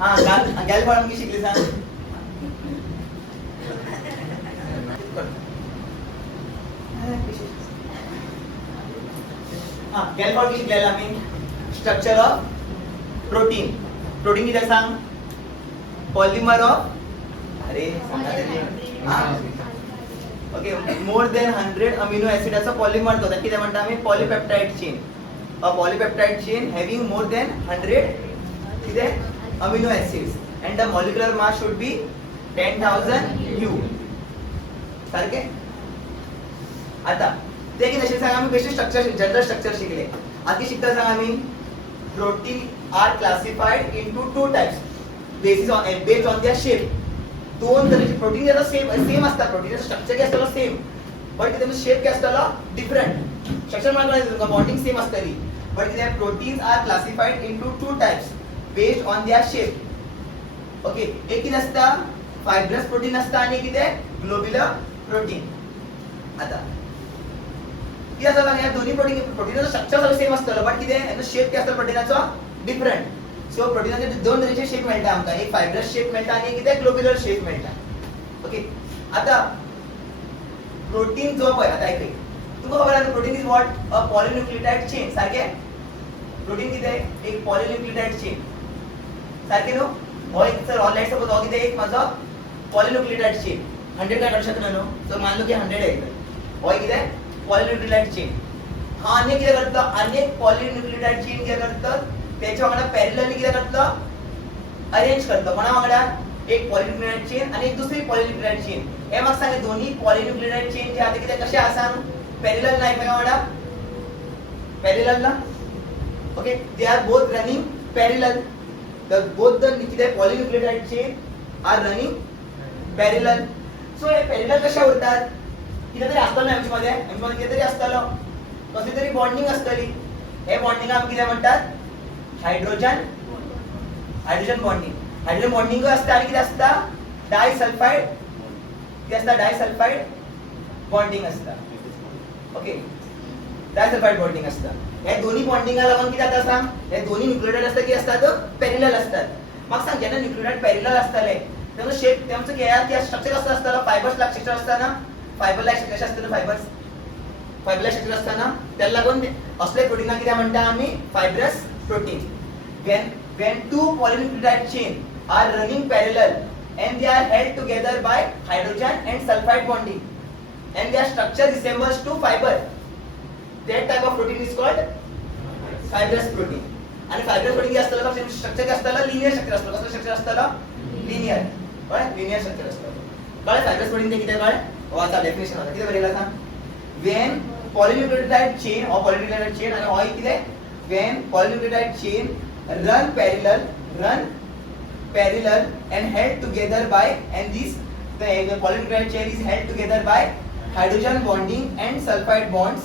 हा gal form की शिकली सांग. हा गॅल फॉर्म की शिकलेला आम्ही. Structure of protein. प्रोटीन किती सांग? पॉलिमर ऑफ अरे सांगा तरी. हा ओके मोर देन 100 अमिनो ऍसिडाचा पॉलिमर तो किती म्हणता आम्ही polypeptide chain. A polypeptide chain having more than 100 किती amino acids and the molecular mass should be 10,000 U. सारखे. आता ते की जसे सांगा आम्ही बेसिक स्ट्रक्चर जनरल स्ट्रक्चर शिकले. आधी शिकता सांगा आम्ही protein are classified into two types based on their shape. दोन तऱ्हेचे प्रोटीन जे सेम असतात. प्रोटीनचं स्ट्रक्चर काय असतं सेम बट त्याचं शेप काय असतं डिफरंट. स्ट्रक्चर म्हणजे बॉन्डिंग सेम असतली बट ते proteins are classified into two types based on their shape. Okay एक किती असतं फायब्रस प्रोटीन असतं आणि किती ग्लोब्युलर प्रोटीन. आता की असं या दोन्ही प्रोटीनचं स्ट्रक्चर सगळं सेम असतं बट किती याचं शेप काय असतं प्रोटीनचं डिफरंट. सो प्रोटीनचे दोन तऱ्हेचे शेप मिळतात आमका. एक फायब्रस शेप मिळता आणि किती ग्लोब्युलर शेप मिळता. ओके आता प्रोटीन जो पण आता ऐक तुम्हाला खबर आहे protein is what a polynucleotide chain. सारखे प्रोटीन किती आहे एक पॉलिन्यूक्लियोटाइड चेन. सारखे नो हो एक सर ऑल लाइट सपोज हो किती एक माझा पॉलिन्यूक्लियोटाइड चेन 100 काय काढू शकतो नो. तर मान लो की 100 आहे हो किती आहे पॉलिन्यूक्लियोटाइड चेन. हा अनेक किती करतं अनेक पॉलिन्यूक्लियोटाइड चेन काय करतात त्याच्या वांगडा पॅरलली किती करतं अरेंज करतं. कोणा वांगडा एक पॉलिन्यूक्लियोटाइड चेन आणि एक दुसरी पॉलिन्यूक्लियोटाइड चेन. हे मग सांगे दोन्ही पॉलिन्यूक्लियोटाइड चेन जे आहेत ते कसे आसान पॅरलल नाही एकमेका वांगडा पॅरलल ना. Okay they are both running parallel. The both the polynucleotide chain are running parallel. So हे parallel कशा होतात कितीतरी असतं ना मध्ये मध्ये कितीतरी असतं कसली तरी बॉन्डिंग असतली. हे बॉन्डिंग आम्ही किती म्हणतात हायड्रोजन बॉन्डिंग. हायड्रोजन बॉन्डिंग असतं आणि किती असतं डायसल्फाइड किती असतं डायसल्फाइड बॉन्डिंग असतं. ओके डायसल्फाइड बॉन्डिंग असतं. या दोन्ही बॉन्डिंगला लागून किती आता सांग या दोन्ही न्यूक्लियोटाइड असतात की असतात पॅरलल असतात. मग सांग ज्यांना न्यूक्लियोटाइड पॅरलल असताले त्यांचं शेप त्यांचं काय स्ट्रक्चर कसं असतं फायबर्स लाईक स्ट्रक्चर असताना फायबर लाईक स्ट्रक्चर असतं फायबर लाईक स्ट्रक्चर असताना त्याला लागून असले प्रोटीनला किती म्हणता आम्ही fibrous protein. when two polynucleotide chain are running parallel and they are held together by hydrogen and sulfide bonding and their structure resembles to fiber, that type of protein is called fibrous protein. आणि fibrous protein जे असतं त्याचं structure काय असतं linear structure असतं. कसं structure असतं linear बरं लिनियर स्ट्रक्चर असतं. कळलं fibrous protein ते किती कळलं वाचा डेफिनेशन होता किती बरेला सांग when polynucleotide chain or polynucleotide chain आणि ऑइल किती when polynucleotide chain run parallel and held together by and this the polynucleotide chain is held together by hydrogen bonding and sulfide bonds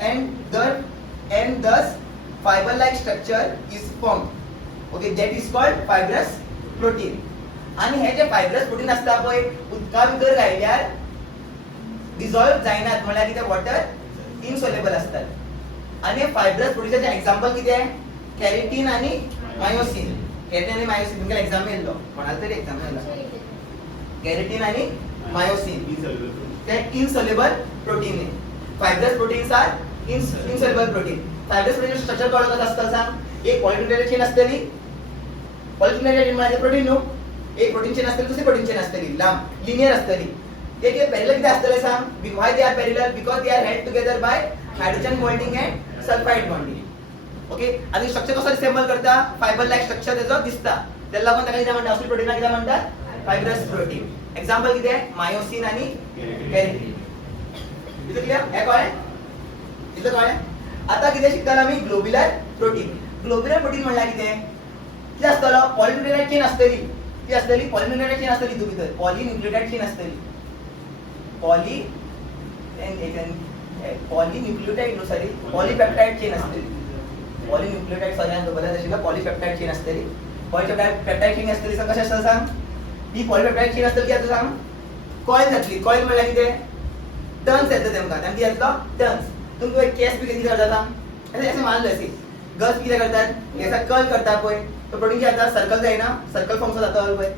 and thus fiber like structure is formed. Okay that is called fibrous protein. आणि हे जे fibrous protein असतात पय उदका भितर राहिल्यार dissolve जायनात म्हळ्यार कितें वॉटर इनसोल्युबल असतात. आणि फायब्रस प्रोटीनचे एक्झाम्पल कितें आहे कॅरेटीन आणि मायोसिन. कॅरेटीन आणि मायोसिन तुमका एक्झाम येयलो कोणाला तरी एक्झाम येयला कॅरेटीन आणि मायोसिन ते इनसोल्युबल प्रोटीन आहे. Fibrous proteins are insoluble protein. Fibrous protein structure कसं असतं सांग एक पॉलिन्यूक्लियोटाइड चेन असतली पॉलिन्यूक्लियोटाइड चेन म्हणजे प्रोटीन नो एक प्रोटीन चेन असतली दुसरी प्रोटीन चेन असतली लांब लिनियर असतली. ते किती पॅरलल किती असतले सांग why they are parallel because they are held together by hydrogen bonding and sulphide bonding. Okay आणि स्ट्रक्चर कसं रिसेंबल करता फायबर लाईक स्ट्रक्चर त्याचं दिसता त्याला आपण त्याला म्हणतात असली प्रोटीनला किती म्हणतात फायब्रस प्रोटीन. एक्झाम्पल किती आहे मायोसिन आणि कॅरेटीन. इथं क्लियर हे काय इथं काय आता किती शिकताना आम्ही ग्लोब्युलर प्रोटीन. ग्लोब्युलर प्रोटीन म्हणला किती असतं पॉलिन्यूक्लियोटाइड चेन असतली ती असतली पॉलिन्यूक्लियोटाइड चेन असतली तुम्ही तर पॉलिन्यूक्लियोटाइड चेन असतली पॉलिन्यूक्लियोटाइड नो सॉरी पॉलीपेप्टाइड चेन असतली पॉलिन्यूक्लियोटाइड सगळ्यांना बघायला असेल पॉलीपेप्टाइड चेन असतली. पॉलीपेप्टाइड चेन असतली सांग कशा असतं सांग ही पॉलीपेप्टाइड चेन असतली की आता सांग कॉइल जातली कॉइल म्हणल्या किती टर्न्स येतात तेमका किती येतलो टर्न्स. तुमको एक केस बी किती करता सांग असे मानलं असेल गर्ल्स किती करतात याचा कर्ल करता पळय तो प्रोटीन कितें जाता सर्कल जायना सर्कल फॉर्मचा जाता पळय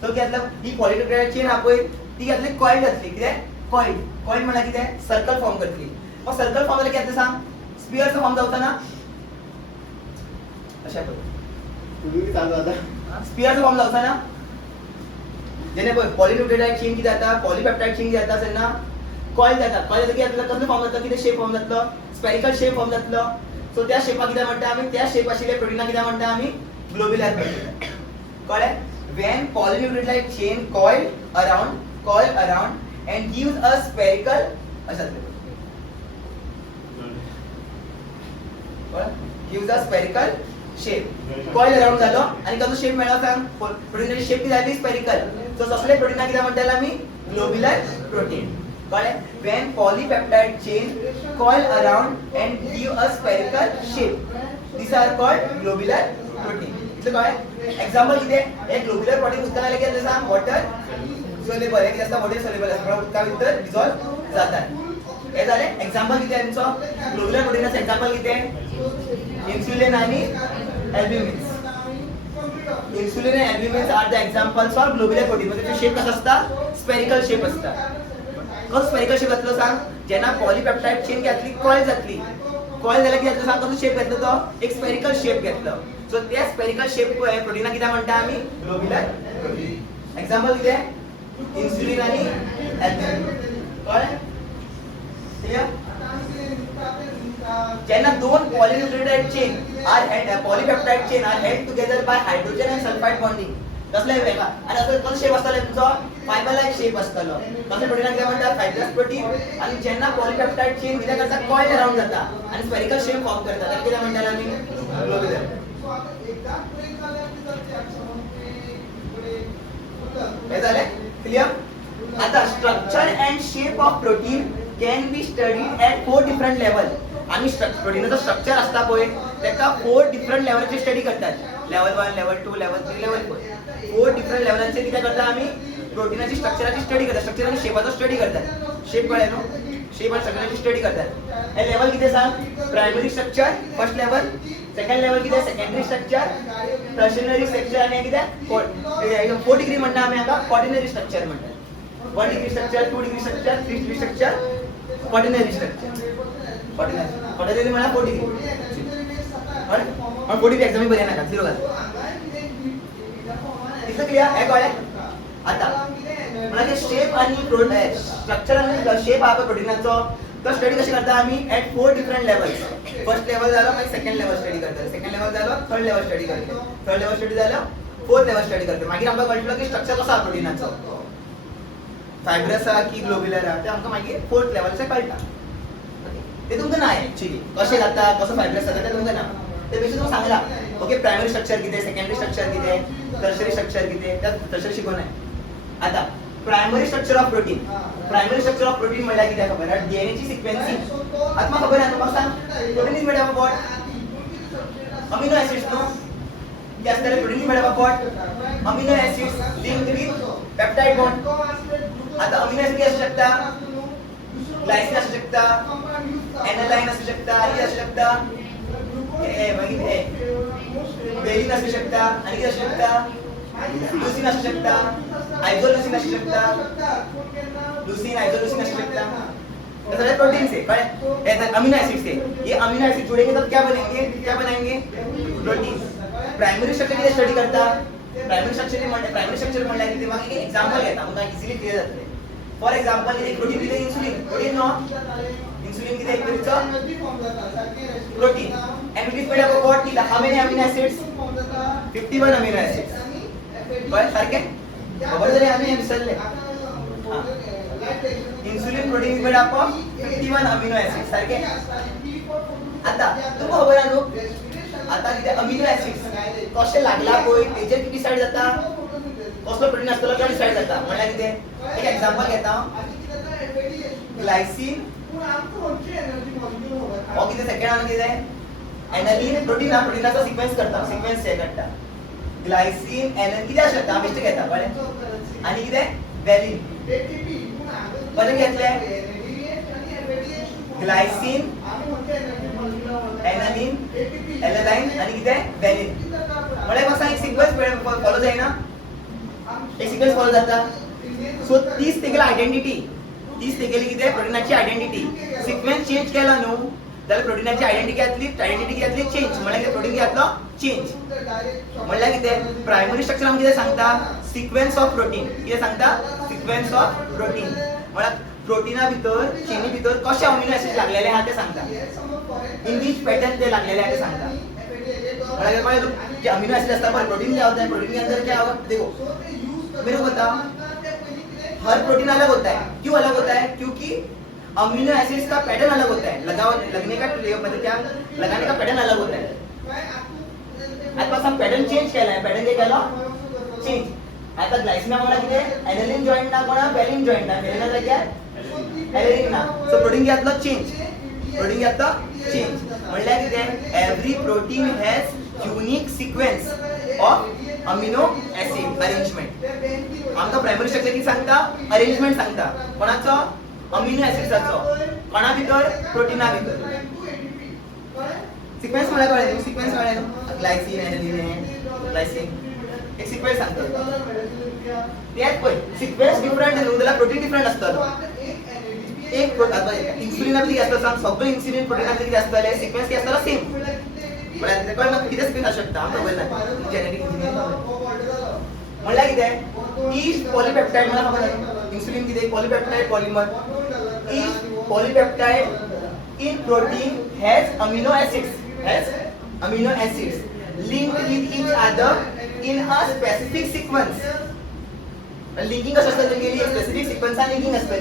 सो कितें ही पॉलीपेप्टाइड चेन आहा पळय ती घातली कॉइल घातली कितें कॉइल कॉइल म्हळ्यार कितें सर्कल फॉर्म करतली मग सर्कल फॉर्म जाल्यार कितें सांग स्पियरचो फॉर्म जावता ना अशें पळय तुम्ही चालू आता स्पियरचो फॉर्म जावता ना जेणे पळय पॉलीपेप्टाइड चेन कितें जाता पॉलीपेप्टाइड चेन कितें जाता तेन्ना कॉइल जाता कॉइल जाता कितें कसलो फॉर्म जाता कितें शेप फॉर्म जातलो स्पेरिकल शेप फॉर्म जातलो सो त्या शेपाक कितें म्हणटा आमी त्या शेप आशिल्ले प्रोटीनाक कितें म्हणटा आमी ग्लोब्युलर प्रोटीन कळ्ळें when polynucleotide chain coiled around and gives a spherical gives a spherical shape coil around झालो आणि कसो शेप मेळ्ळो सांग प्रोटीनची शेप किती झाली स्पेरिकल सो तसले प्रोटीना किती म्हणताला आम्ही ग्लोब्युलर प्रोटीन कळ्ळें when polypeptide chain coil around and give a spherical shape these are called globular protein इतलं कळ्ळें एक्झाम्पल कितें एक ग्लोब्युलर प्रोटीन उदकान घातले कितें सांग वॉटर सोल्युबल हे कितें आसता वॉटर सोल्युबल आसता उदका भितर डिसॉल्व जातात हे जालें एक्झाम्पल कितें तुमचो ग्लोब्युलर प्रोटीनाचो एक्झाम्पल कितें इन्सुलिन आणि अल्ब्युमिन्स इन्सुलिन आणि albumins are the examples of globular protein म्हणजे त्याचा शेप कसा असता स्पेरिकल शेप असता कसो स्पेरिकल शेप असलो सांग जेन्ना पॉलीपेप्टाइड चेन घातली कॉइल जातली कॉइल जाल्यार कितें जातलो सांग कसो शेप घेतलो तो एक स्पेरिकल शेप घेतलो सो त्या स्पेरिकल शेप प्रोटीना कितें म्हणटा आमी ग्लोब्युलर प्रोटीन एक्झाम्पल कितें इन्सुलिन आणि अल्ब्युमिन कळ्ळें क्लियर जेन्ना दोन polynucleotide chain are polypeptide chain are held together by hydrogen and sulphide bonding कसले वेगळा आणि असो कसो शेप आसतालो तुमचो फायबर लायक शेप आसतालो कसले प्रोटीना कितें म्हणटा फायब्रस प्रोटीन आणि जेन्ना पॉलीपेप्टाइड चेन कितें करता कॉइल अराउंड जाता आणि स्पेरिकल शेप फॉर्म करता ताका कितें म्हणटा आमी ग्लोब्युलर हे जालें क्लियर आता structure end shape of protein can be studied at 4 different level आणि प्रोटीनाचो स्ट्रक्चर असता पळय तेका 4 डिफरंट लेवलचे स्टडी करतात level 1 level 2 level 3 level 4 different लेवलांचे कितें करता आमी प्रोटीनाची स्ट्रक्चराची स्टडी करतात स्ट्रक्चर आणि शेपाचो स्टडी करतात शेप कळ्ळें न्हू शेप आणि स्ट्रक्चराची स्टडी करतात हे लेवल कितें सांग primary structure first level second level कितें सेकंडरी स्ट्रक्चर टर्शियरी स्ट्रक्चर आणि कितें 4 डिग्री म्हणटा आमी हाका क्वार्टिनरी स्ट्रक्चर म्हणटात 1 degree structure 2 degree structure 3 degree structure quaternary structure quaternary म्हणा 4 डिग्री आणि 4 डिग्री एक्झाम बरें नाका 0 घाल इतलं क्लियर हे कळ्ळें आता म्हणजे शेप आणि स्ट्रक्चर आणि शेप हा प्रोटीनाचो तो स्टडी कशी करता आम्ही at 4 different levels first level झालं मागीर सेकंड लेवल स्टडी करता सेकंड लेवल झालं थर्ड लेवल स्टडी करता थर्ड लेवल स्टडी झालं फोर्थ लेवल स्टडी करता मागीर आमकां कळटलो की स्ट्रक्चर कसो हा प्रोटीनाचो फायब्रस हा की ग्लोब्युलर हा ते आमकां मागीर फोर्थ लेवलचे कळटा ते तुमकां ना एक्चुअली कशें जाता कसो फायब्रस जाता ते तुमकां ना ते बेशून तुमकां सांगला ओके प्रायमरी स्ट्रक्चर कितें सेकंडरी स्ट्रक्चर कितें टर्शियरी स्ट्रक्चर कितें त्या टर्शियरी शिकवना आता primary structure of protein primary structure of protein म्हळ्यार कितें खबर आहा डीएनए ची सिक्वेन्सिंग आता म्हाका खबर आहा तुमकां सांग protein is made up of amino acids नो कितें आसता protein is made up of amino acids linked with peptide bond आता अमिनो एसिड कितें आसू शकता ग्लायसिन असू शकता एनालाइन असू शकता आणि असू शकता मागीर वेलिन असू शकता आणि कितें असू शकता लुसीन असू शकता आइसोल्यूसिन असू शकता लुसीन आइसोल्यूसिन असू शकता ये सारे प्रोटीन्स है कळ्ळें ये अमीनो एसिड्स है ये अमीनो एसिड जुड़ेंगे तब क्या बनाएंगे प्रोटीन प्राइमरी स्ट्रक्चर किती स्टडी करता प्राइमरी स्ट्रक्चर म्हणल्यार कितें मागीर एक एग्जांपल घेता आमकां इझिली क्लियर जातलें फॉर एग्जांपल एक प्रोटीन कितें प्रोटीन नो इंसुलिन कितें एक तरेचो protein and it is made up of what how many amino acids 51 amino acids कळ्ळें सारकें खबर जाली आमी हे विसरले insulin protein is made up of 51 amino acids सारकें आता तुमकां खबर आहा न्हू आता कितें अमिनो एसिड्स कशें लागला पळय तेजेर कितें डिसायड जाता कसलो प्रोटीन आसतलो तो डिसायड जाता म्हणल्यार कितें एक एग्जांपल घेता ग्लायसिन हो कितें सेकंड कितें एनालिन प्रोटीन हा प्रोटीनाचो सिक्वेन्स करता सिक्वेन्स चेक करता ग्लायसिन एनालिन कितें आसू शकता बेश्टें घेता कळ्ळें आनी कितें व्हॅलिन कशें घेतलें ग्लायसिन एनालिन एनालाइन आनी कितें व्हॅलिन म्हळ्यार फॉलो जायना एक सिक्वेन्स फॉलो जाता सो तीच तेगेली आयडेंटिटी तीच तेगेली कितें प्रोटिनाची आयडेंटिटी सिक्वेन्स चेंज केला न्हू जाल्यार प्रोटिनाची आयडेंटिटी जातली चेंज म्हळ्यार कितें प्रोटीन जातलो चेंज म्हळ्यार कितें प्रायमरी स्ट्रक्चर आमकां कितें सांगता सिक्वेन्स ऑफ प्रोटीन कितें सांगता सिक्वेन्स ऑफ प्रोटीन म्हळ्यार प्रोटिना भितर चेनी भितर कशे अमिनो एसिड लागलेले आहा ते सांगता इन वीच पॅटर्न ते लागलेले आहा ते सांगता म्हळ्यार कळ्ळें जे अमिनो एसिड असता पळय प्रोटीन जे होता है प्रोटीन के अंदर क्या होगा देखो मेरे को बता हर प्रोटीन अलग होता है क्यों अलग होता है क्योंकि अमीनो एसिड्स का पैटर्न अलग होता है लगने का मतलब क्या लगाने का पैटर्न अलग होता है आज पास हम पैटर्न चेंज केला है पैटर्न क्या केला चेंज आता ग्लायसिन म्हणा किती एडेनिन जॉइंट ना कोणा वेलिन जॉइंट ना वेलिन ना क्या एडेनिन ना सो प्रोटीन घेतलो चेंज प्रोटीन घेतलो चेंज म्हणल्यार किती every protein has unique sequence of amino acid arrangement आमका प्रायमरी स्ट्रक्चर किती सांगता अरेंजमेंट सांगता कोणाचो अमीनो एसिड्साचो कोणा भितर प्रोटीना भितर सिक्वेन्स म्हळ्यार कळ्ळें सिक्वेन्स कळ्ळें ग्लायसिन एडेनिन ग्लायसिन एक सिक्वेन्स सांगता तेच पळय सिक्वेन्स डिफरंट न्हू जाल्यार प्रोटीन डिफरंट आसतलो एक इन्सुलिना कितें आसता सांग सगळे इन्सुलिन प्रोटीना कितें आसतले सिक्वेन्स कितें आसतलो सेम म्हळ्यार कळ्ळें म्हाका कितें सिक्वेन्स आसूं शकता आमकां खबर ना जेनेटिक इंजिनियरिंग म्हळ्यार कितें ईच पॉलीपेप्टाइड मला खबर आसा इन्सुलिन कितें polypeptide polymer each polypeptide in protein has amino acids linked with each other in a specific sequence linking असं असतं की एक specific sequence चा linking असतं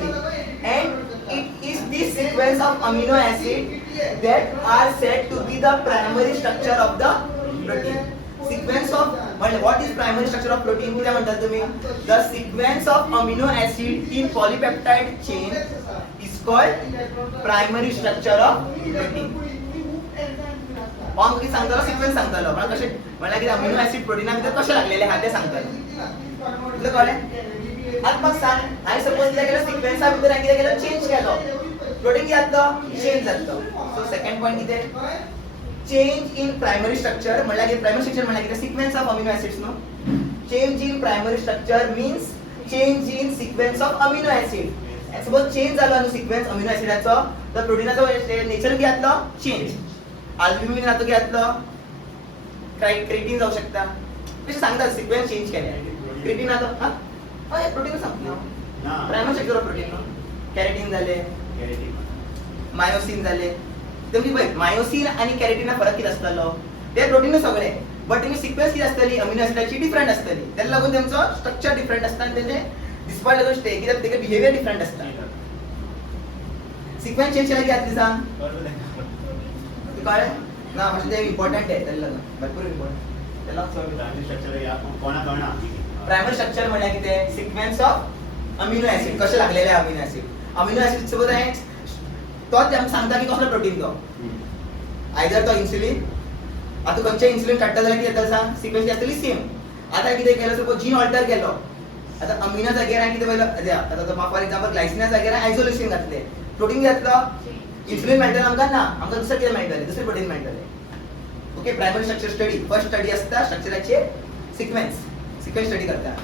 and it is this sequence of amino acid that are said to be the primary structure of the protein sequence of what is primary structure of protein किती म्हणतात तुम्ही the sequence of amino acid in polypeptide chain is called primary structure of protein on की सांगतालो sequence सांगतालो पण कशे म्हणला की अमिनो ऍसिड प्रोटीना भितर कशे लागलेले हा ते सांगतालो तुला कळले आता मग सांग आय सपोज कितें केलं सिक्वेन्सा भितर हांवें कितें केलं चेंज केलो प्रोटीन कितें जातलो चेंज जातलो सो सेकंड पॉइंट कितें चेंज इन प्रायमरी स्ट्रक्चर म्हणल्यार की प्रायमरी स्ट्रक्चर म्हणल्यार कितें सिक्वेन्स ऑफ अमिनो ऍसिड्स न्हू change in primary structure means change in sequence of amino acid suppose change जालो न्हू सिक्वेन्स अमिनो ऍसिडाचो तर प्रोटीनाचो नेचर कितें जातलो चेंज अल्ब्युमिन जातो कितें जातलो क्रिएटिन जाऊ शकता कशें सांगता सिक्वेन्स चेंज केले क्रिएटिन जातो हा हय प्रोटीन सांगता प्रायमरी स्ट्रक्चर ऑफ प्रोटीन कॅरेटिन जाले मायोसिन जाले तुम्ही पळय मायोसिन आणि कॅरेटिना फरक कितें आसतलो ते प्रोटीन सगळे बट तुमी सिक्वेन्स कितें आसतली अमिनो ऍसिडाची डिफरंट आसतली तेका लागून तेंचो स्ट्रक्चर डिफरंट आसता आणि तेजे डिस्पायट लागून स्टे कित्याक तेगे बिहेवियर डिफरंट आसता सिक्वेन्स चेंज केला की आतली सांग कळ्ळें ना मातशें ते इम्पॉर्टंट आहे तेका लागून भरपूर इम्पॉर्टंट तेला प्रायमरी स्ट्रक्चर कोणा कळना प्रायमरी स्ट्रक्चर म्हणल्यार कितें सिक्वेन्स ऑफ अमिनो ऍसिड कशे लागलेले अमिनो ऍसिड सोबत आहे तो आमकां सांगता की कसलो प्रोटीन तो आयदर तो इन्सुलिन आता खंयचे इन्सुलिन काडटा जाल्यार कितें जाता सांग सिक्वेन्स आसतली सेम आता कितें केलो सपोज जीन ऑल्टर केलो आता अमिना जाग्यार हांवें कितें पयलो आता फॉर एक्झाम्पल ग्लायसिना जाग्यार आयसोलेशन घातले प्रोटीन घेतलो इन्सुलिन मेळटलें आमकां ना आमकां दुसरें कितें मेळटलें दुसरें प्रोटीन मेळटलें okay primary structure study first study आसता स्ट्रक्चराचे सिक्वेन्स स्टडी करता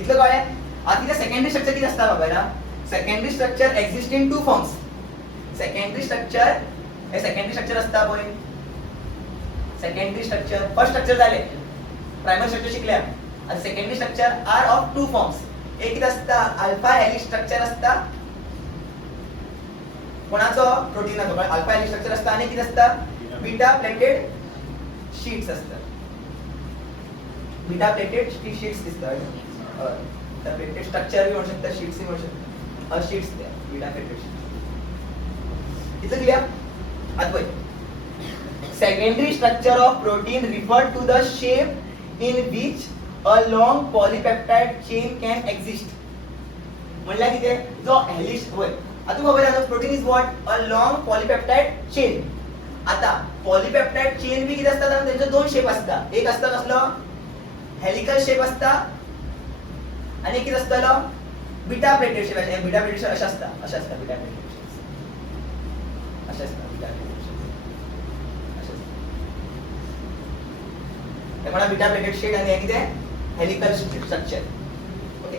इतलें कळ्ळें आता कितें सेकंडरी स्ट्रक्चर कितें आसता बाबा secondary structure exist in two forms secondary structure आसता पळय सेकंडरी स्ट्रक्चर फर्स्ट स्ट्रक्चर जाले प्रायमरी स्ट्रक्चर शिकल्या आता secondary structure are of two forms एक कितें आसता अल्फा हेलिक्स स्ट्रक्चर आसता कोणाचो प्रोटीनाचो अल्फा हेलिक्स स्ट्रक्चर आसता आणि कितें आसता बीटा प्लेटेड शीट्स आसता बीटा प्लेटेड शीट्स दिसता त्या प्लेटेड स्ट्रक्चर बी म्हणू शकता शीट्स बी म्हणू शकता शीट्स त्या बीटा प्लेटेड शीट्स इतलं क्लियर आता पळय secondary structure of protein refer to the shape in which a long polypeptide chain can exist म्हणल्यार कितें जो हेलिक्स होय आता खबर आसा protein is what a long polypeptide chain आता पॉलीपेप्टाइड चेन बी कितें आसता तेंचो दोन शेप आसता एक आसता कसलो हेलिकल शेप आसता आणि कितें आसतलो beta pleated shape beta pleated shape अशें आसता बीटा प्लेटेड शेप अशें आसता बीटा प्लेटेड ते म्हणा बीटा प्लेटेड शेप आणि हे कितें हेलिकल स्ट्रक्चर. ओके,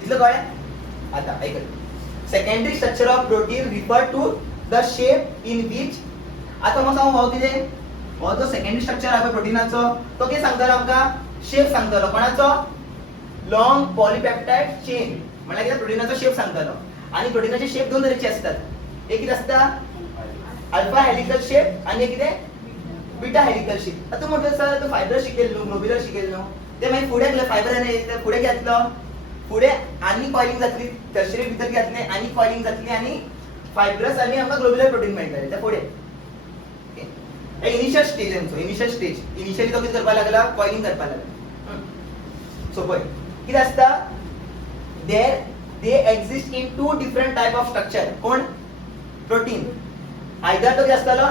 दिसलं काय आता ऐक. Secondary structure of protein refer to the shape in which. आता मग सांगू हो कितें हो जो सेकंडरी स्ट्रक्चर आहे प्रोटीनाचो तो कितें सांगतालो आमकां शेप सांगतालो. कोणाचो लॉंग पॉलिपेप्टाइड चेन म्हळ्यार कितें प्रोटीनाचो शेप सांगतालो. आणि प्रोटीनाचे शेप दोन तरेचे असतात. एक कितें असता अल्फा हेलिकल शेप आणि एक कितें बीटा हेलिकल शेप. आता म्हटलं सर तो फायबर शिकेल न्हू ग्लोब्युलर शिकेल न्हू ते मागीर फुडें गेले फायबर आनी फुडें घेतलो फुडें आनी कॉइलिंग जातली टर्शरी भितर घेतले आनी कॉइलिंग जातली आणि फायब्रस आणि आमकां ग्लोब्युलर प्रोटीन मेळटले त्या फुडें. इनिशियल स्टेज इनिशियली तो कितें करपाक लागला कॉइलिंग करपाक लागला. सो पळय कितें असता there they exist in two different type of structure. कोण प्रोटीन आयदर तो कितें आसतालो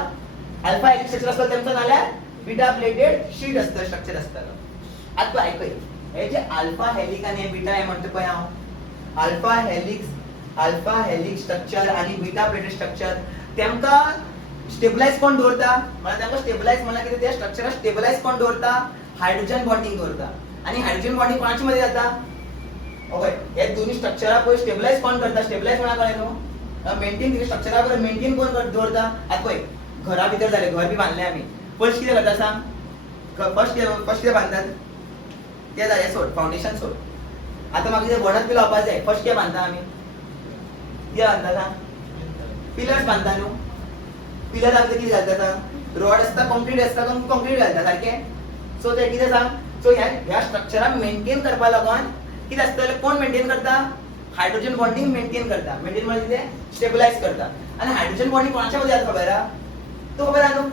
अल्फा हेलिक्स स्ट्रक्चर आसतालो तेंचो नाल्यार बीटा प्लेटेड शीट असता स्ट्रक्चर आसतालो. आता तू आयकय हे जे अल्फा हेलिक आणि बीटा हे म्हणतो पळय हांव अल्फा हेलिक्स स्ट्रक्चर आणि बीटा प्लेटेड स्ट्रक्चर तेमकां स्टेबलाइज कोण दवरता म्हळ्यार तेमकां स्टेबलाइज म्हळ्यार कितें ते स्ट्रक्चराक स्टेबलाइज कोण दवरता हायड्रोजन बॉन्डिंग दवरता. आणि हायड्रोजन बॉन्डिंग कोणाच्या मध्ये जाता ओके हे दोन्ही स्ट्रक्चराक पळय स्टेबलाइज कोण करता स्टेबलाइज कोणा कळ्ळें न्हू मेंटेन कितें स्ट्रक्चराक बरोबर मेंटेन कोण दवरता. आता पळय घरा भितर जाले घर बी बांदले आमी फर्स्ट कितें करता सांग फर्स्ट कितें बांदतात ते जाले सोड फाउंडेशन सोड. आता म्हाका कितें वणत बी लावपाक जाय फर्स्ट कितें बांदता आमी कितें बांदता सांग पिलर्स बांदता न्हू. पिलर आमचे कितें घालता सांग रॉड आसता कॉन्क्रीट आसता कॉन्क्रीट घालता सारकें. सो ते कितें सांग सो ह्या स्ट्रक्चराक मेंटेन करपा लागून कितें आसतलें कोण मेंटेन करता हायड्रोजन बॉन्डिंग मेंटेन करता. मेंटेन म्हणजे कितें स्टेबलाइज करता. आणि हायड्रोजन बॉन्डिंग कोणाच्या मध्ये जाता खबर आहा तो खबर आहा न्हू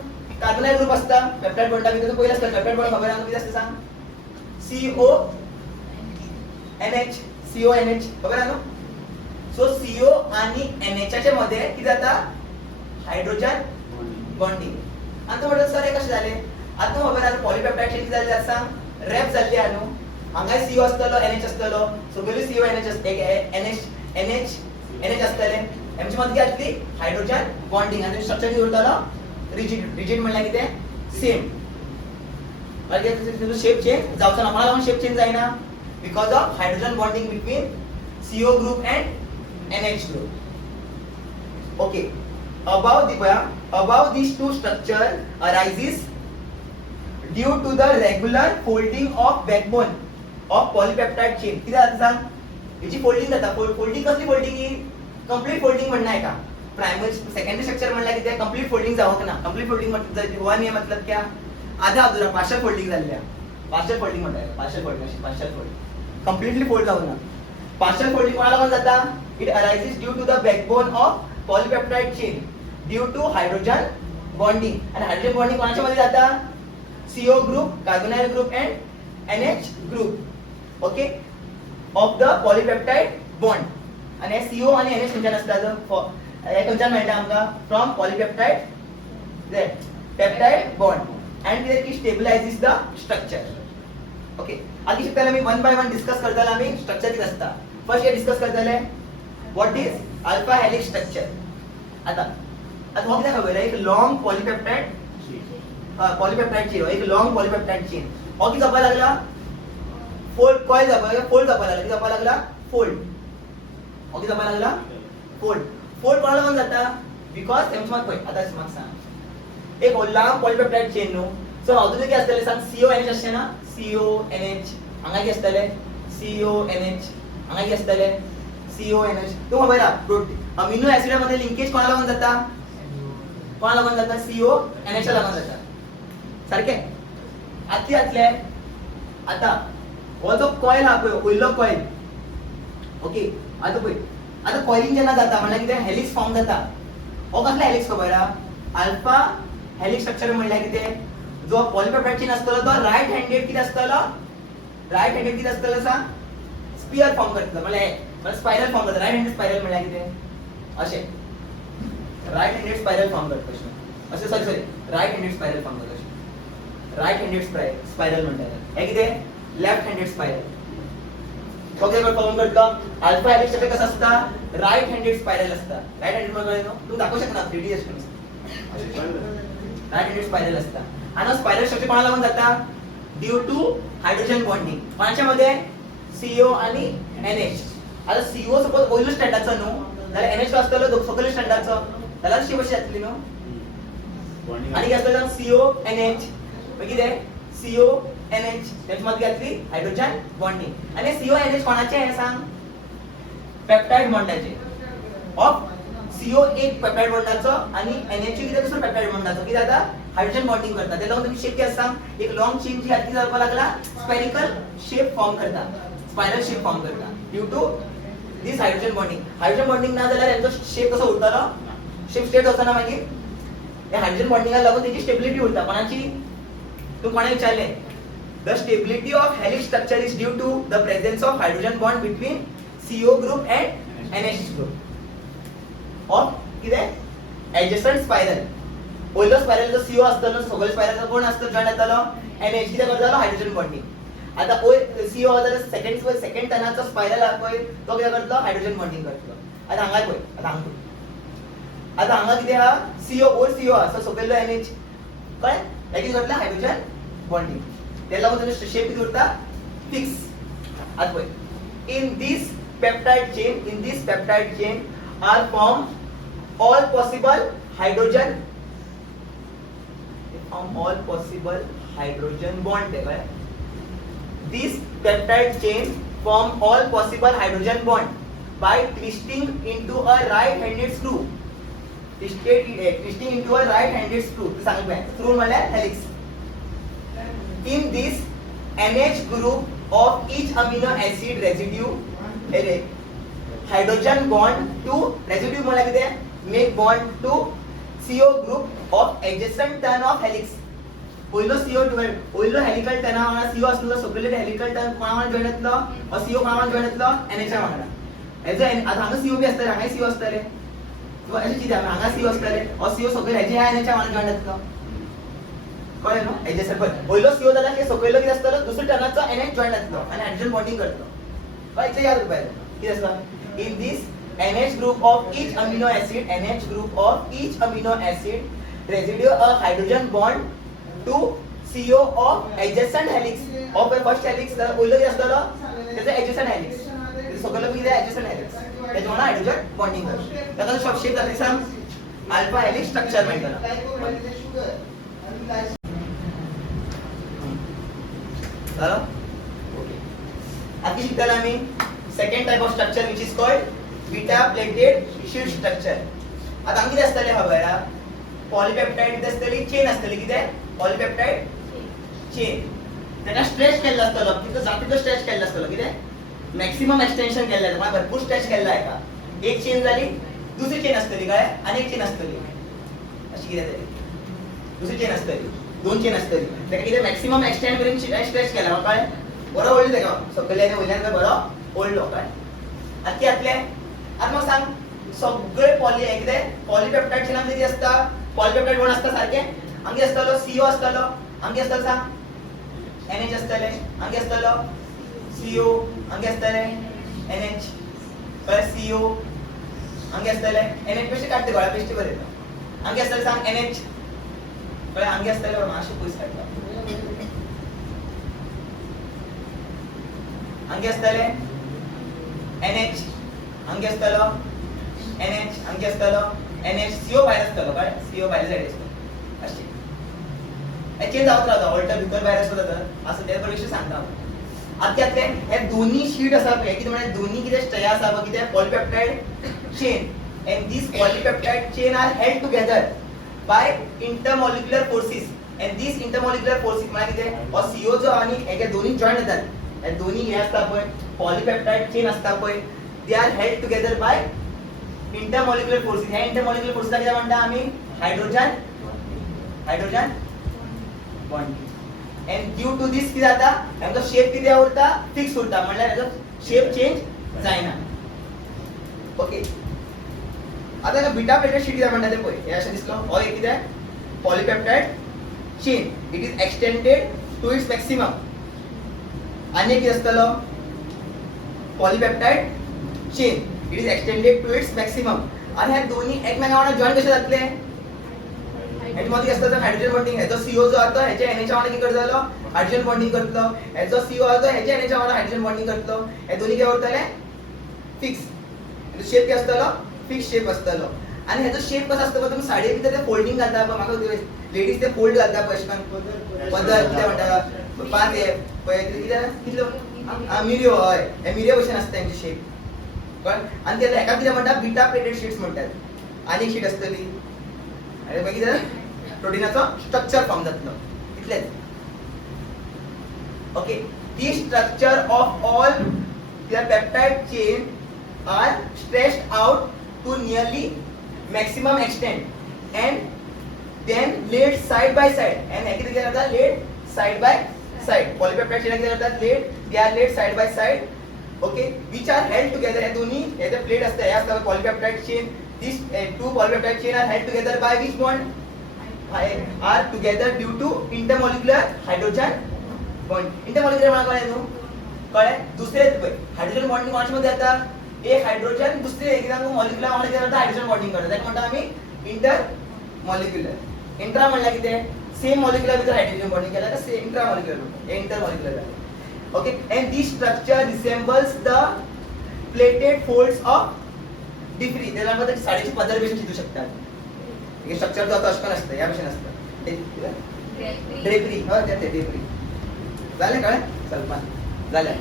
कार्बोनाइल ग्रुप असता पेप्टाइड बॉन्डा भितर तो पयलो असता पेप्टाइड बॉन्ड खबर आहा न्हू कितें असता सांग CONH खबर आहा न्हू. सो CO आणि NH च्या मध्ये कितें जाता हायड्रोजन बॉन्डिंग. आता म्हटलं सर हे कशें जालें आता खबर आहा पॉलिपेप्टाइड चेन कितें जालें आसा सांग रॅप जाल्ली आहा न्हू. हांगा CO आसतलो NH आसतलो सगळी CO NH आसतले हेंच्या मध्ये कितें आसली हायड्रोजन बॉन्डिंग आणि स्ट्रक्चर कितें उरतालो रिजिड म्हणल्यार कितें सेम. मागीर शेप चेंज जावचो ना कोणा लागून शेप चेंज जायना because of hydrogen bonding between CO group and NH group. Okay above these two structure arises due to the regular folding of backbone of polypeptide chain. किती जाता सांग याची फोल्डिंग जाता फोल्डिंग कसली फोल्डिंग ही complete folding म्हणणं का primary secondary structure म्हणला की ते कंप्लीट फोल्डिंग जावक ना. कंप्लीट फोल्डिंग मतलब वन ये मतलब क्या आधा अधुरा पार्शियल फोल्डिंग जाल्ल्या पार्शियल फोल्डिंग म्हणतात पार्शियल फोल्डिंग कंप्लीटली फोल्ड जावक ना. पार्शियल फोल्डिंग कोणा लागून जाता it arises due to the backbone of polypeptide chain due to hydrogen bonding. आणि हायड्रोजन बॉन्डिंग कोणाच्या मध्ये जाता CO group carbonyl group and NH group okay of the polypeptide bond. आणि CO आणि NH खंयच्यान असतात हे खंयच्यान मेळटा आमकां from polypeptide peptide bond and it stabilises the structure. Okay आधी शिकताना मी वन बाय वन डिस्कस करताना आम्ही स्ट्रक्चर किती असता. फर्स्ट हे डिस्कस करताले what is alpha helix structure. आता हो कितें खबर एक लॉंग पॉलिपेप्टाइड चेन एक लॉंग पॉलिपेप्टाइड चेन हो कितें जावपाक लागला फोल्ड कॉइल फोल्ड जावपाक लागला कितें जावपाक लागला फोल्ड हो कितें जावपाक लागला फोल्ड कोणा लागून जाता बिकॉज तेंच्या मत पळय आतां म्हाका सांग एक लांब पॉलिपेप्टाइड चेन न्हू. सो हातूंत कितें आसतलें सांग CONH आसचें ना CONH हांगा कितें आसतलें CONH हांगा कितें आसतलें CONH. तूं खबर आहा अमिनो ऍसिडा मध्ये लिंकेज कोणा लागून जाता कोणा लागून जाता CONH लागून जाता सारकें. आतले आतां हो जो कॉइल हा पळय वयलो कॉइल ओके आतां पळय आता कॉइलिंग जेन्ना जाता म्हणल्यार कितें हेलिक्स फॉर्म जाता. हो कसला हेलिक्स खबर आहा अल्फा हेलिक्स स्ट्रक्चर म्हणल्यार कितें जो पॉलिपेप्टाइड चेन आसतलो तो राइट हँडेड कितें आसतलो सांग स्पियर फॉर्म करता म्हणल्यार स्पायरल फॉर्म करता. राइट हँडेड स्पायरल म्हणल्यार कितें अशें राइट हँडेड स्पायरल फॉर्म करता अशें sorry right handed spiral form करता अशें राइट हँडेड स्पायरल म्हणटात. हे कितें left handed spiral. Okay form करता अल्फा हेलिक्स स्ट्रक्चर कसं असता राइट हँडेड स्पायरल असता. राइट हँडेड म्हणजे तुम्ही दाखवू शकता 3D असतो राइट हँडेड स्पायरल असता. आणि स्पायरल स्ट्रक्चर कोणाला लागून जाता ड्यू टू हायड्रोजन बॉन्डिंग कोणाच्या मध्ये CO आणि NH आता CO सपोज ओइल स्टँडर्डचा नो त्याला NH असतं सकल स्टँडर्डचं त्याला शेप अशी असली नो आणि काय असतं CO NH म्हणजे किती आहे CO NH त्याच्यामध्ये घातली हायड्रोजन बॉन्डिंग आणि CO NH कोणाचे आहे सांग पेप्टाइड बॉन्डाचे ऑफ CO एक पेप्टाइड बॉन्डाचं आणि NH किती दुसरं पेप्टाइड बॉन्डाचं की दादा हायड्रोजन बॉन्डिंग करतात त्याला तुम्ही शेप काय सांग एक लॉंग चेन जी आधी जावा लागला स्पेरिकल शेप फॉर्म करता स्पायरल शेप फॉर्म करता due to this hydrogen bonding ना झाल्यावर यांचा शेप कसा उरताला शेप स्ट्रेट होताना मागीर या हायड्रोजन बॉन्डिंगला लागून त्याची स्टेबिलिटी उरता कोणाची तू कोणा विचारले the stability of helix structure is due to the presence of hydrogen bond between CO group and NH group of किती ऍडजस्टंट स्पायरल पहिलं स्पायरल जो CO असतं सगळं स्पायरल कोण असतं जॉईन येतालो NH किती करतालो हायड्रोजन बॉन्डिंग आता CO सेकंड टनाचा स्पायरल आहे तो किती करतो हायड्रोजन बॉन्डिंग करतो आता हांगा आता हांगा किती हा CO असं सगळं NH काय किती करतला हायड्रोजन बॉन्डिंग त्याला मग शेप किती उरता फिक्स आता in this peptide chain are formed all possible hydrogen bond है this peptide chain form all possible hydrogen bond by twisting into a right handed screw सांग screw म्हणजे helix in this NH group of each amino acid residue hydrogen bond to residue मला किती make bond to CO group of adjacent turn of helix पहिलो पहिलो helical turn हा CO असलो सगळे helical turn कोणाला जॉइन येतलो और CO कोणाला जॉइन येतलो NH च्या वांगडा एज आता हांगा CO बी असतले हांगा CO असतले तो अशी चीज आहे हांगा CO असतले और CO सगळे हेजे NH च्या वांगडा जॉइन येतलो कळले नो एडजस्टंट पहिलो CO झाला की सगळे किती असतलो दुसऱ्या टर्नाचा NH जॉइन येतलो आणि हायड्रोजन बॉन्डिंग करतलो काय इथे याद पाहिजे किती असतं in this NH group of each amino acid residue a hydrogen bond to CO of adjacent helix of a first helix पहिलं जे असतं त्याचं adjacent helix ते सगळं किती आहे adjacent helix त्याच्यामुळे हायड्रोजन बॉन्डिंग करतो त्याचा शॉर्ट शेप जाते सांग अल्फा हेलिक्स स्ट्रक्चर म्हणतात चला ओके आता शिकताना आम्ही second type of structure which is called beta plated sheet structure आता आम्ही असतले हवया पॉलीपेप्टाइड किती असतली चेन असतली किती पॉलीपेप्टाइड चेन त्याला स्ट्रेच केलं असतं तिथं जातीचं स्ट्रेच केलं असतं किती मॅक्सिमम एक्सटेन्शन केलं आहे मला भरपूर स्ट्रेच केलं आहे का एक चेन झाली दुसरी चेन असतली काय आणि एक चेन असतली अशी किती तरी दुसरी चेन असतली दोन चेन असतली त्याला किती मॅक्सिमम एक्सटेंड करून स्ट्रेच केला मग काय बरं ओळलं ते का सगळ्याने ओळल्यानं बरं ओळलो काय आता यातले आता मग सांग सगळे पॉली आहे किती पॉलीपेप्टाइड चेन किती असतात पॉलीपेप्टाइड बॉन्ड असतात सारखे अंगी असतलो CO असतलो अंगी असतलो सांग NH असतले अंगी असतलो CO अंगी असतले NH प्लस CO अंगी असतले NH पेशी काढते गोळा पेशी बरे अंगी असतले सांग NH पण अंगी असतले माशी पुस काढतो अंगी असतले NH अंगी असतलो NH अंगी असतलो NH CO बाहेर असतलो काय CO बाहेर साइड असतो अशी चेंज होत राहतो ऑल्टर भितर बाहेर असतो तर असं त्या विषयी सांगता आता यातले हे दोन्ही शीट असा किती म्हणजे दोन्ही किती स्ट्रया असा किती polypeptide chain and these polypeptide chain are held together by intermolecular forces and these intermolecular forces म्हणजे किती और CO जो आणि हे दोन्ही जॉइन होतात हे दोन्ही हे असतात पण पॉलीपेप्टाइड चेन असतात पण they are held together by intermolecular forces ह्या intermolecular forces काय म्हणता आम्ही hydrogen bond and due to this किती आता याचा शेप किती आवडता फिक्स होता म्हणजे याचा शेप चेंज जाईना ओके आता का बीटा प्लेटेड शीट किती म्हणतात ते पहिले हे असं दिसलं और हे किती आहे polypeptide chain it is extended to its maximum आणि किती असतं polypeptide chain it is extended to its maximum आणि ह्या दोन्ही एकमेकांना जॉइन कसे जातले ह्याच्यामध्ये असतं हायड्रोजन बॉन्डिंग ह्याचा CO जो होता ह्याच्या NH मध्ये किती करतलो हायड्रोजन बॉन्डिंग करतलो ह्याचा CO होता ह्याच्या NH मध्ये हायड्रोजन बॉन्डिंग करतलो हे दोन्ही काय उरतले फिक्स शेप काय असतलो फिक्स शेप असतलो आणि ह्याचा शेप कसा असतो तुम्ही साडी भितर ते फोल्डिंग घालता पण म्हाका लेडीज ते फोल्ड घालता पशकन पदर कितें म्हणटा पांच हे कितलो मिरियो हय हे मिरियो भशेन असता त्यांची शेप कळ्ळें आणि ते एका कितें म्हणटा बीटा प्लेटेड शीट्स म्हणटात आनी एक शीट असतली आणि मागीर प्रोटीनाचो स्ट्रक्चर फॉर्म जातलो इतलेच okay the structure of all the peptide chain are stretched out to nearly maximum extent and then laid side by side and किती केलं जातं laid side by side polypeptide chain केलं जातं they are laid side by side okay which are held together हे दोन्ही हे जे plate असते हे असतं polypeptide chain these two polypeptide chain are held together by which bond are together due to intermolecular hydrogen bond intermolecular म्हणजे काय नु कळलं दुसरे हायड्रोजन बॉन्डिंग कोणामध्ये येतात एक हायड्रोजन दुसरे एकदा मॉलिक्युलर मॉलिक्युलर हायड्रोजन बॉन्डिंग करतात त्याक म्हणता आम्ही इंटर मॉलिक्युलर इंट्रा म्हणला किती सेम मॉलिक्युलर भितर हायड्रोजन बॉन्डिंग केला तर same intra molecular inter molecular okay and this structure resembles the pleated folds of डिफ्री त्याला मध्ये साडीची पदर बेस चितू शकतात हे स्ट्रक्चर जो असतं असतं या विषय असतं ड्रेपरी हो त्या ड्रेपरी झाले काय चल पण झालं